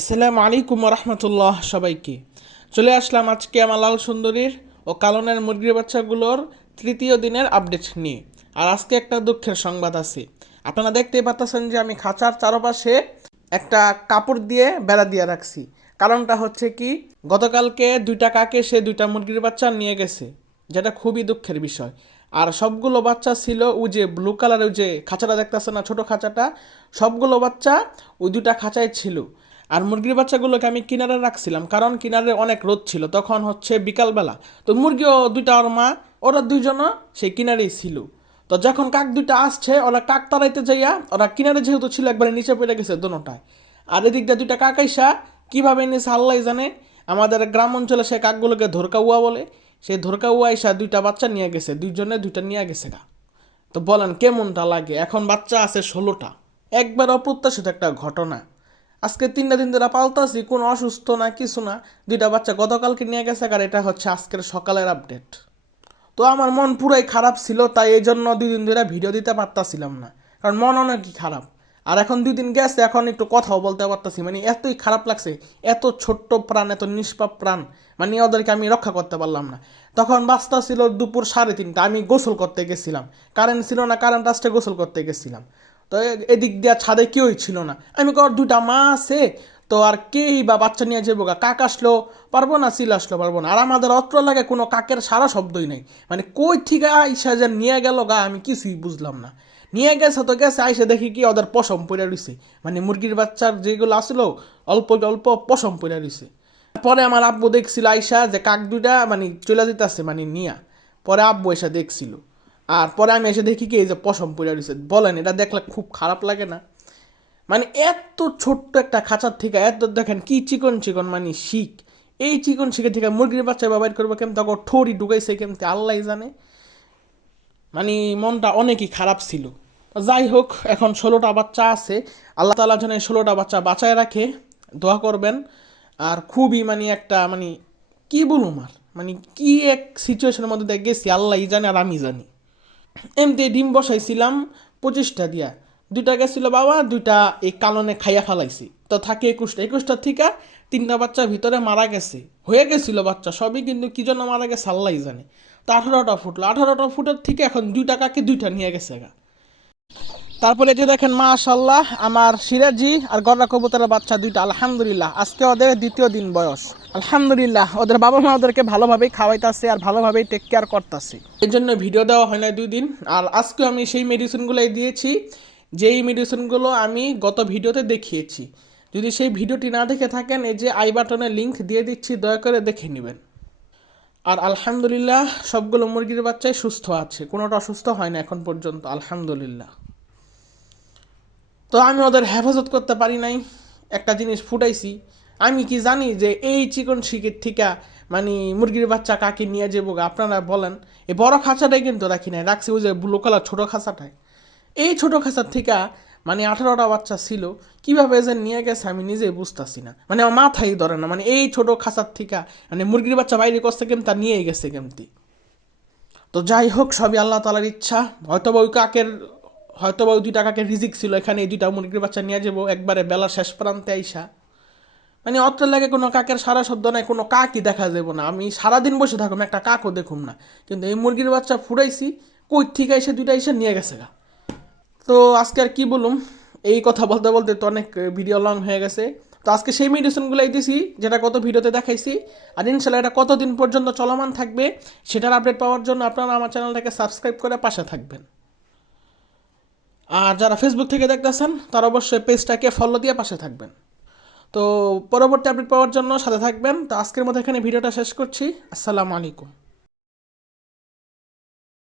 আসসালামু আলাইকুম রহমতুল্লাহ। সবাইকে চলে আসলাম আজকে আমার লাল সুন্দরীর ও কালনের মুরগির বাচ্চাগুলোর তৃতীয় দিনের আপডেট নিয়ে। আর আজকে একটা দুঃখের সংবাদ আছে। আপনারা দেখতেই পাচ্ছেন যে আমি খাঁচার চারপাশে একটা কাপড় দিয়ে বেড়া দিয়ে রাখছি। কারণটা হচ্ছে কি, গতকালকে দুইটা কাকে সে দুইটা মুরগির বাচ্চা নিয়ে গেছে, যেটা খুবই দুঃখের বিষয়। আর সবগুলো বাচ্চা ছিল ওই যে ব্লু কালারের ওই যে খাঁচাটা দেখতেছে না, ছোট খাঁচাটা, সবগুলো বাচ্চা ওই দুইটা খাঁচায় ছিল। আর মুরগির বাচ্চাগুলোকে আমি কিনারে রাখছিলাম, কারণ কিনারে অনেক রোদ ছিল, তখন হচ্ছে বিকালবেলা। তো মুরগিও দুইটা ওর মা ওরা দুইজনও সেই কিনারেই ছিল। তো যখন কাক দুইটা আসছে, ওরা কাক তাড়াইতে যাইয়া ওরা কিনারে যেহেতু ছিল একবারে নিচে পড়ে গেছে দোনোটায়। আর এদিক দিয়ে দুইটা কাক আইসা কীভাবে এনেছে আল্লাহ জানে। আমাদের গ্রাম অঞ্চলে সে কাকগুলোকে ধরকাউয়া বলে, সেই ধরকাউয়া আইসা দুইটা বাচ্চা নিয়ে গেছে, দুইজনে দুইটা নিয়ে গেছে গা। তো বলেন কেমনটা লাগে? এখন বাচ্চা আছে 16টা। একবার অপ্রত্যাশিত একটা ঘটনা। আজকে 3টা দিন ধরে পালতাছি, কোনো অসুস্থ না কিছু না। দুইটা বাচ্চা গতকালকে নিয়ে গেছে, আর এটা হচ্ছে আজকের সকালের আপডেট। তো আমার মন পুরাই খারাপ ছিল, তাই এই জন্য 2 দিন ধরে ভিডিও দিতে পারতাছিলাম না, কারণ মন অনেকই খারাপ। আর এখন 2 দিন গেছে, এখন একটু কথাও বলতে পারতাছি, মানে এতই খারাপ লাগছে। এত ছোট্ট প্রাণ, এত নিষ্পাপ প্রাণ, মানে ওদেরকে আমি রক্ষা করতে পারলাম না। তখন বাজতা ছিল দুপুর 3:30, আমি গোসল করতে গেছিলাম। কারেন্ট ছিল না, কারেন্ট আসতে গোসল করতে গেছিলাম। তো এদিক দিয়া ছাদে কেউই ছিল না। আমি কর দুইটা মা আছে, তো আর কেই বা বাচ্চা নিয়ে যাবো গা, কাক আসলো পারবো না, চিল আসলো পারবো না। আর আমাদের অত্র লাগে কোনো কাকের সারা শব্দই নাই, মানে কই ঠিক আইসা যে নিয়ে গেল গা আমি কিছুই বুঝলাম না। নিয়ে গেছে তো গেছে, আইসে দেখি কি ওদের পশম পড়ে রইছে, মানে মুরগির বাচ্চার যেগুলো আসলো অল্প অল্প পশম পড়ে রইছে। পরে আমার আব্বু দেখছিল আইসা যে কাক দুইটা মানে চলে যেতেছে মানে নিয়া। পরে আব্বু এসে দেখছিল, আর পরে আমি এসে দেখি কি এই যে পশম পড়ে রয়েছে। বলেন এটা দেখলে খুব খারাপ লাগে না? মানে এত ছোট্ট একটা খাঁচার থেকে এত দেখেন কি চিকন চিকন মানে শিক, এই চিকন শিখের থেকে মুরগির বাচ্চা ব্যবহার করবো কেমন, তখন ঠোঁড়ি ঢুকাইছে কেমতে আল্লাহ জানে। মানে মনটা অনেকই খারাপ ছিল। যাই হোক, এখন 16টা বাচ্চা আছে। আল্লাহ তাআলা যেন 16টা বাচ্চা বাঁচায় রাখে, দোয়া করবেন। আর খুবই মানে একটা মানে কি বলুম আর, মানে কি এক সিচুয়েশনের মধ্যে দিয়ে গেছি আল্লাহই জানে আর আমি জানি। এমনি ডিম বসাইছিলাম 25টা দিয়া, দুইটা গেছিল বাবা, দুইটা এই কালনে খাইয়া ফেলাইছি। তো থাকে 21টা থেকে 3টা বাচ্চা ভিতরে মারা গেছে, হয়ে গেছিল বাচ্চা সবই, কিন্তু কি জন্য মারা গেছে আল্লাহই জানে। তো 18টা ফুটলো, 18টা ফুটের থেকে এখন 2টা কাকে 2টা নিয়ে গেছে গা। তারপরে যে দেখেন মাশাল্লাহ আমার সিরাজি আর গররা কবুতরের বাচ্চা দুইটা, আলহামদুলিল্লাহ আজকে ওদের দ্বিতীয় দিন বয়স। আলহামদুলিল্লাহ ওদের বাবা মা ওদেরকে ভালোভাবেই খাওয়াইতেছে আর ভালোভাবেই টেক কেয়ার করতেছে, এই জন্য ভিডিও দেওয়া হয় না 2 দিন। আর আজকেও আমি সেই মেডিসিনগুলোই দিয়েছি, যেই মেডিসিনগুলো আমি গত ভিডিওতে দেখিয়েছি। যদি সেই ভিডিওটি না দেখে থাকেন, এই যে আই বাটনে লিঙ্ক দিয়ে দিচ্ছি, দয়া করে দেখে নেবেন। আর আলহামদুলিল্লাহ সবগুলো মুরগির বাচ্চাই সুস্থ আছে, কোনোটা অসুস্থ হয় না এখন পর্যন্ত, আলহামদুলিল্লাহ। তো আমি ওদের হেফাজত করতে পারি নাই, একটা জিনিস ফুটাইছি। আমি কি জানি যে এই চিকন শিকের থেকে মানে মুরগির বাচ্চা কাকে নিয়ে যাবো গা? আপনারা বলেন। এই বড় খাঁচাটাই কিন্তু রাখি নাই, রাখছি ওই যে ব্লু কালার ছোটো খাঁচাটায়। এই ছোটো খাঁচার থেকে মানে 18টা বাচ্চা ছিল, কীভাবে যে নিয়ে গেছে আমি নিজেই বুঝতেছি না, মানে আমার মাথাই ধরে না। মানে এই ছোটো খাঁচার থেকে মানে মুরগির বাচ্চা বাইরে করছে কেমন, তা নিয়েই গেছে কেমতি। তো যাই হোক, সবই আল্লাহ তালার ইচ্ছা। হয়তো বা ওই কাকের হয়তো বা ওই 2টা কাকের রিজিক ছিল এখানে এই 2টা মুরগির বাচ্চা নিয়ে যাবো একবারে বেলার শেষ প্রান্তে আইসা। মানে অত্র লাগে কোনো কাকের সারা শব্দ নাই, কোনো কাকই দেখা যাবো না। আমি সারাদিন বসে থাকুম, একটা কাকও দেখুম না। কিন্তু এই মুরগির বাচ্চা ফুটাইছি, কই থেকে এসে 2টা এসে নিয়ে গেছে গা। তো আজকে আর কি বলুম, এই কথা বলতে বলতে তো অনেক ভিডিও লং হয়ে গেছে। তো আজকে সেই মেডিসিনগুলোই দিছি যেটা গত ভিডিওতে দেখাইছি। আর ইনশাল্লাহ এটা কতদিন পর্যন্ত চলমান থাকবে সেটার আপডেট পাওয়ার জন্য আপনারা আমার চ্যানেলটাকে সাবস্ক্রাইব করে পাশে থাকবেন। আর যারা ফেসবুক থেকে দেখতেছেন তারা অবশ্যই পেজটাকে ফলো দিয়ে পাশে থাকবেন। তো পরবর্তী আপডেট পাওয়ার জন্য সাথে থাকবেন। তো আজকের মতো এখানে ভিডিওটা শেষ করছি। আসসালামু আলাইকুম।